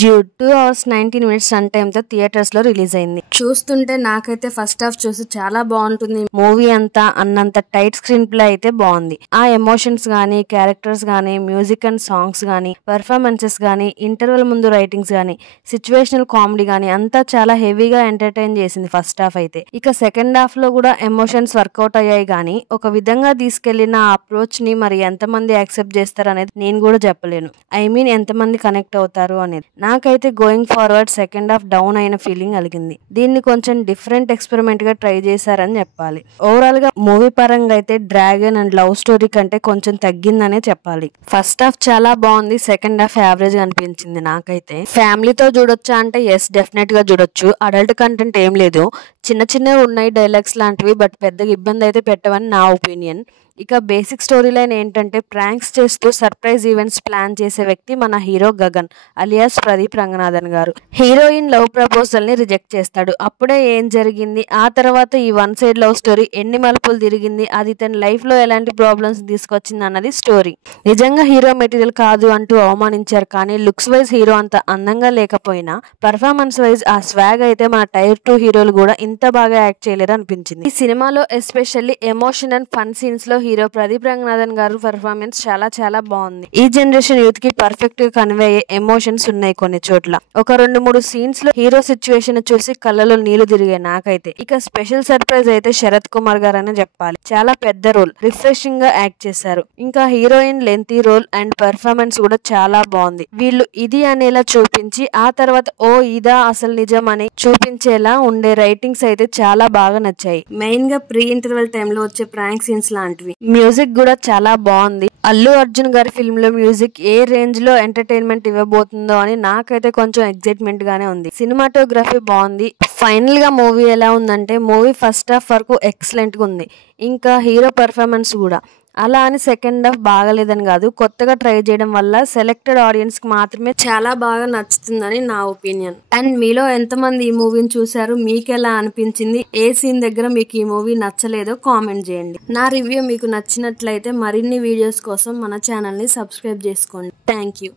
Dude 2 hours 19 minutes run time తో theatres లో release అయింది. చూస్తుంటే నాకైతే ఫస్ట్ హాఫ్ చూసి చాలా బాగుంటుంది మూవీ అంతా అన్నంత టైట్ స్క్రీన్ ప్లే అయితే బాగుంది. ఆ ఎమోషన్స్ గానీ, క్యారెక్టర్స్ గానీ, మ్యూజిక్ అండ్ సాంగ్స్ గానీ, పర్ఫార్మెన్సెస్ గానీ, ఇంటర్వెల్ ముందు రైటింగ్స్ గానీ, సిచ్యువేషనల్ కామెడీ గానీ అంతా చాలా హెవీగా ఎంటర్టైన్ చేసింది ఫస్ట్ హాఫ్ అయితే. ఇక సెకండ్ హాఫ్ లో కూడా ఎమోషన్స్ వర్కౌట్ అయ్యాయి గానీ ఒక విధంగా తీసుకెళ్లిన ఆ అప్రోచ్ ని మరి ఎంతమంది యాక్సెప్ట్ చేస్తారు అనేది నేను కూడా చెప్పలేను. ఐ మీన్ ఎంతమంది కనెక్ట్ అవుతారు అనేది. నాకైతే going forward second half down అయిన ఫీలింగ్ కలిగింది. దీన్ని కొంచెం డిఫరెంట్ ఎక్స్పెరిమెంట్ గా ట్రై చేశారని చెప్పాలి. ఓవరాల్ గా మూవీ పరంగా అయితే డ్రాగన్ అండ్ లవ్ స్టోరీ కంటే కొంచెం తగ్గిందనే చెప్పాలి. ఫస్ట్ హాఫ్ చాలా బాగుంది, సెకండ్ హాఫ్ యావరేజ్ అనిపించింది నాకైతే. ఫ్యామిలీతో చూడొచ్చా అంటే ఎస్, డెఫినెట్ గా చూడొచ్చు. అడల్ట్ కంటెంట్ ఏం లేదు, చిన్న చిన్నవి ఉన్నాయి డైలాగ్స్ లాంటివి, బట్ పెద్దగా ఇబ్బంది అయితే పెట్టవని నా ఒపీనియన్. ఇక బేసిక్ స్టోరీ లైన్ ఏంటంటే ప్రాంక్స్ చేస్తూ సర్ప్రైజ్ ఈవెంట్స్ ప్లాన్ చేసే వ్యక్తి మన హీరో గగన్ అలియాస్ ప్రదీప్ రంగనాథన్ గారు. హీరోయిన్ లవ్ ప్రపోజల్ ని రిజెక్ట్ చేస్తాడు. అప్పుడే ఏం జరిగింది, ఆ తర్వాత ఈ వన్ సైడ్ లవ్ స్టోరీ ఎన్ని మలుపులు తిరిగింది, అది తన లైఫ్ లో ఎలాంటి ప్రాబ్లమ్స్ తీసుకొచ్చింది అన్నది స్టోరీ. నిజంగా హీరో మెటీరియల్ కాదు అంటూ అవమానించారు, కానీ లుక్స్ వైజ్ హీరో అంత అందంగా లేకపోయినా పర్ఫార్మెన్స్ వైజ్ ఆ స్వాగ్ అయితే మన టైర్ 2 హీరోలు కూడా ఇంత బాగా యాక్ట్ చేయలేరు అనిపించింది. ఈ సినిమాలో especially emotion and fun scenes లో హీరో ప్రదీప్ రంగనాథన్ గారు పర్ఫార్మెన్స్ చాలా చాలా బాగుంది. ఈ జనరేషన్ యూత్ కి పర్ఫెక్ట్ గా కన్వే అయ్యే ఎమోషన్స్ ఉన్నాయి కొన్ని చోట్ల. ఒక 2-3 సీన్స్ లో హీరో సిచ్యువేషన్ చూసి కళ్ళలో నీళ్లు తిరిగాయి నాకైతే. ఇక స్పెషల్ సర్ప్రైజ్ అయితే శరత్ కుమార్ గారు అని చెప్పాలి. చాలా పెద్ద రోల్, రిఫ్రెషింగ్ గా యాక్ట్ చేశారు. ఇంకా heroine lengthy role and performance కూడా చాలా బాగుంది. వీళ్ళు ఇది అనేలా చూపించి ఆ తర్వాత ఓ ఇదా అసలు నిజం అని చూపించేలా ఉండే రైటింగ్స్ అయితే చాలా బాగా నచ్చాయి. మెయిన్ గా ప్రీ ఇంటర్వెల్ టైమ్ లో వచ్చే ప్రాంక్ సీన్స్ లాంటివి. మ్యూజిక్ కూడా చాలా బాగుంది. అల్లు అర్జున్ గారి ఫిల్మ్ లో మ్యూజిక్ ఏ రేంజ్ లో ఎంటర్టైన్మెంట్ ఇవ్వబోతుందో అని నాకైతే కొంచెం ఎక్సైట్మెంట్ గానే ఉంది. సినిమాటోగ్రఫీ బాగుంది. ఫైనల్ గా మూవీ ఎలా ఉందంటే మూవీ ఫస్ట్ హాఫ్ వరకు ఎక్సలెంట్ గా ఉంది. ఇంకా హీరో పర్ఫార్మెన్స్ కూడా. అలా అని సెకండ్ హాఫ్ బాగలేదని కాదు, కొత్తగా ట్రై చేయడం వల్ల సెలెక్టెడ్ ఆడియన్స్ కి మాత్రమే చాలా బాగా నచ్చుతుందని నా ఒపీనియన్. అండ్ మీలో ఎంతమంది ఈ మూవీని చూసారు, మీకు ఎలా అనిపించింది, ఏ సీన్ దగ్గర మీకు ఈ మూవీ నచ్చలేదో కామెంట్ చేయండి. నా రివ్యూ మీకు నచ్చినట్లయితే మరిన్ని వీడియోస్ కోసం మన ఛానల్ ని సబ్స్క్రైబ్ చేసుకోండి. Thank you.